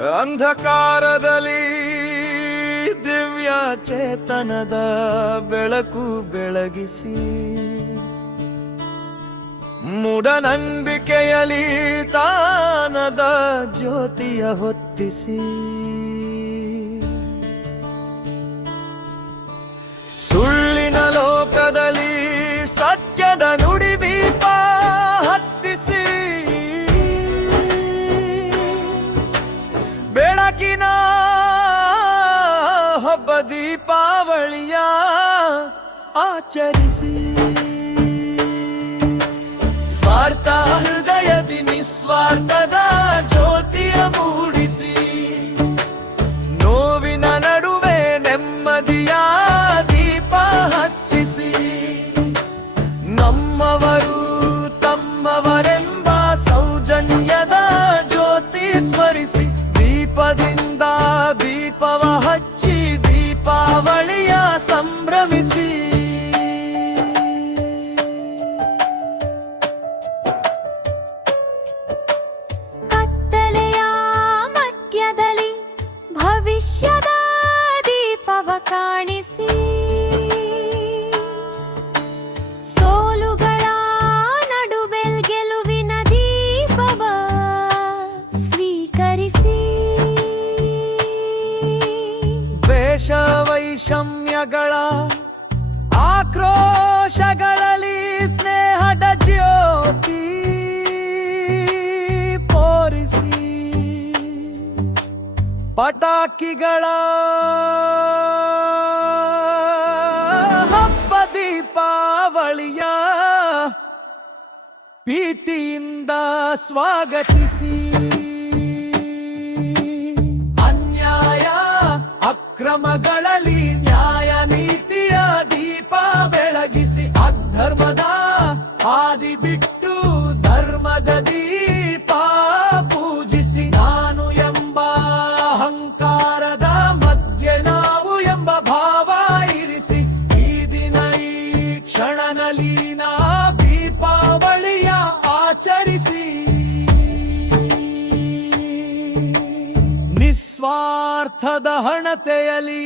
ಅಂಧಕಾರದಲ್ಲಿ ದಿವ್ಯ ಚೇತನದ ಬೆಳಕು ಬೆಳಗಿಸಿ ಮೂಢನಂಬಿಕೆಯಲಿ ತಾನದ ಜ್ಯೋತಿಯ ಹೊತ್ತಿಸಿ ಬೆಳಕಿನ ಹಬ್ಬ ದೀಪಾವಳಿಯ ಆಚರಿಸಿ. ಸ್ವಾರ್ಥ ಹೃದಯದಿ ನಿಸ್ವಾರ್ಥದ ಜ್ಯೋತಿಯ ಮೂಡಿಸಿ. ನೋವಿನ ನಡುವೆ ನೆಮ್ಮದಿಯ ದೀಪ ಹಚ್ಚಿಸಿ. ನಮ್ಮವರು ದೀಪದಿಂದ ದೀಪವ ಹಚ್ಚಿ ದೀಪಾವಳಿಯ ಸಂಭ್ರಮಿಸಿ. ಕತ್ತಲೆಯ ಮಧ್ಯದಲ್ಲಿ ಭವಿಷ್ಯದ ದೀಪವ ಕಾಣಿಸಿ. ಆಕ್ರೋಶಗಳಲ್ಲಿ ಸ್ನೇಹದ ಜ್ಯೋತಿ ಪೋರಿಸಿ ಪಟಾಕಿಗಳ ಹಬ್ಬ ದೀಪಾವಳಿಯ ಪ್ರೀತಿಯಿಂದ ಸ್ವಾಗತಿಸಿ. ಅನ್ಯಾಯ ಅಕ್ರಮಗಳಲ್ಲಿ ಅಧರ್ಮದ ಹಾದಿ ಬಿಟ್ಟು ಧರ್ಮದ ದೀಪ ಪೂಜಿಸಿ ನಾನು ಎಂಬ ಅಹಂಕಾರದ ಮಧ್ಯೆ ನಾವು ಎಂಬ ಭಾವ ಇರಿಸಿ ಈ ದಿನ ಈ ಕ್ಷಣನಲ್ಲಿ ನಾ ದೀಪಾವಳಿಯ ಆಚರಿಸಿ. ನಿಸ್ವಾರ್ಥದ ಹಣತೆಯಲಿ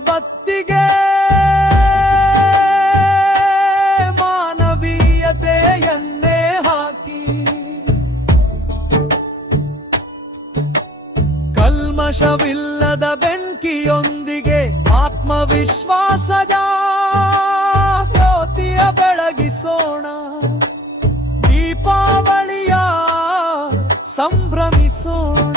ಬತ್ತಿಗೆ ಮಾನವೀಯತೆಯನ್ನೇ ಹಾಕಿ. ಕಲ್ಮಶವಿಲ್ಲದ ಬೆಂಕಿಯೊಂದಿಗೆ ಆತ್ಮವಿಶ್ವಾಸದ ಜ್ಯೋತಿಯ ಬೆಳಗಿಸೋಣ. ದೀಪಾವಳಿಯ ಸಂಭ್ರಮಿಸೋಣ.